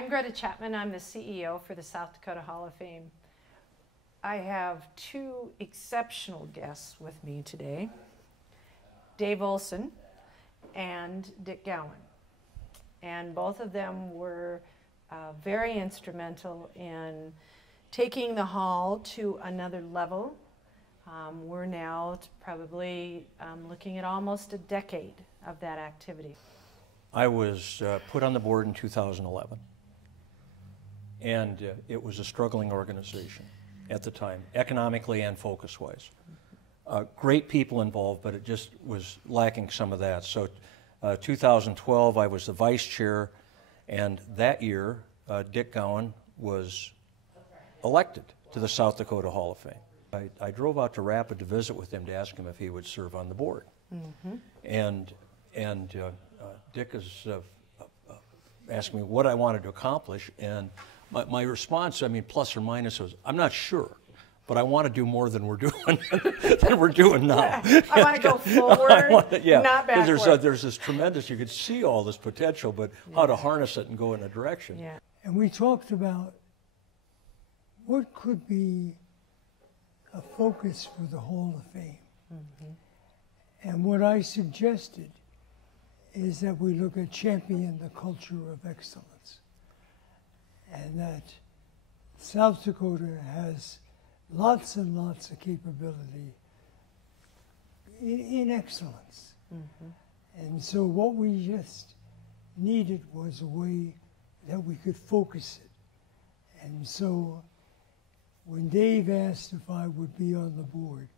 I'm Greta Chapman. I'm the CEO for the South Dakota Hall of Fame. I have two exceptional guests with me today, Dave Olson and Dick Gowen. And both of them were very instrumental in taking the hall to another level. We're now probably looking at almost a decade of that activity. I was put on the board in 2011, and it was a struggling organization at the time, economically and focus-wise. Great people involved, but it just was lacking some of that. So 2012, I was the vice chair, and that year, Dick Gowen was elected to the South Dakota Hall of Fame. I drove out to Rapid to visit with him to ask him if he would serve on the board. Mm-hmm. And Dick is asking me what I wanted to accomplish, and my response, I mean, plus or minus, was, I'm not sure, but I want to do more than we're doing now. I want to go forward, not backward. There's this tremendous, you could see all this potential, but how to harness it and go in a direction. Yeah. And we talked about what could be a focus for the Hall of Fame. Mm-hmm. And what I suggested is that we look at champion the culture of excellence, and that South Dakota has lots and lots of capability in excellence. Mm-hmm. And so what we just needed was a way that we could focus it. And so when Dave asked if I would be on the board,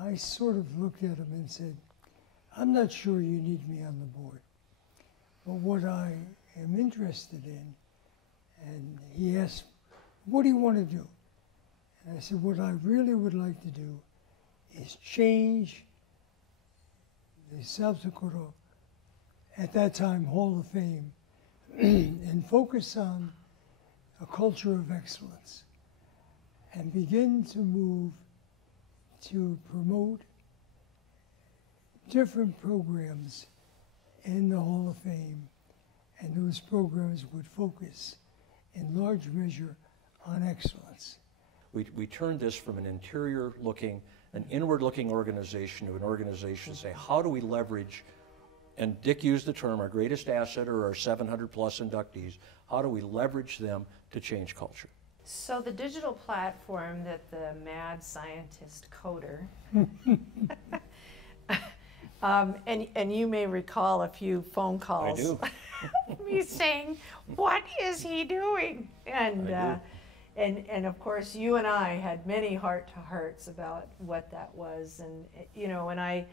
I sort of looked at him and said, I'm not sure you need me on the board, but what I am interested in, and he asked, what do you want to do? And I said, what I really would like to do is change the South Dakota, at that time, Hall of Fame, and focus on a culture of excellence, and begin to move to promote different programs in the Hall of Fame, and those programs would focus in large measure on excellence. We turned this from an interior-looking, an inward-looking organization to an organization to say, how do we leverage, and Dick used the term, our greatest asset are our 700-plus inductees, how do we leverage them to change culture? So the digital platform that the mad scientist coder, and you may recall a few phone calls. I do. Me saying, what is he doing? And of course, you and I had many heart-to-hearts about what that was. And, you know, and I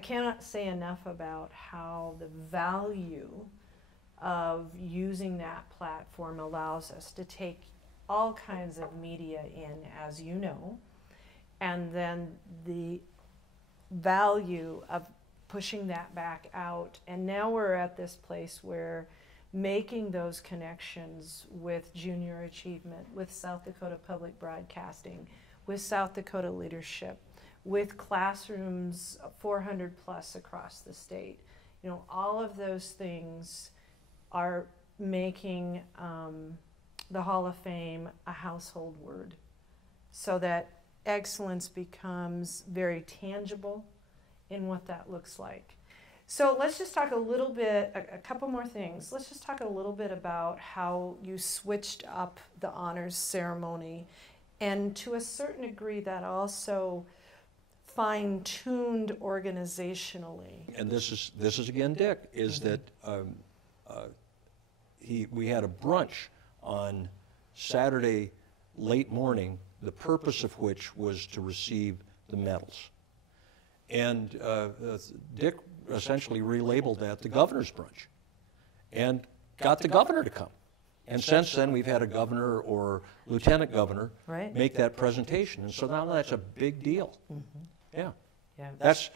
cannot say enough about how the value of using that platform allows us to take all kinds of media in, as you know, and then the value of pushing that back out. And now we're at this place where making those connections with junior achievement, with South Dakota Public Broadcasting, with South Dakota leadership, with classrooms 400 plus across the state. You know, all of those things are making the Hall of Fame a household word, so that excellence becomes very tangible in what that looks like. So let's just talk a little bit, a couple more things. Let's just talk a little bit about how you switched up the honors ceremony, and to a certain degree that also fine-tuned organizationally. And this is again Dick, is that we had a brunch on Saturday late morning, the purpose of which was to receive the medals. And Dick essentially relabeled that the governor's brunch and got the governor to come. And since then, we've had a governor or lieutenant governor make that presentation. And so now that's a big deal. Mm-hmm. Yeah. That's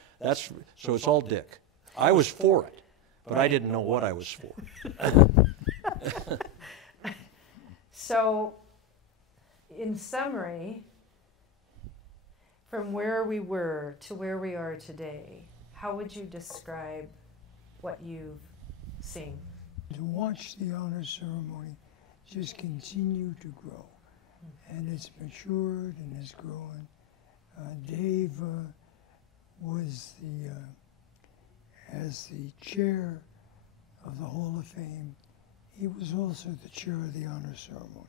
so it's all Dick. I was for it, but I didn't know what I was for. So, in summary, from where we were to where we are today, how would you describe what you've seen? To watch the honor ceremony just continue to grow. And it's matured and has grown. Dave was as the chair of the Hall of Fame, he was also the chair of the honor ceremony.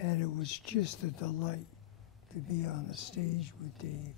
And it was just a delight to be on the stage with Dave.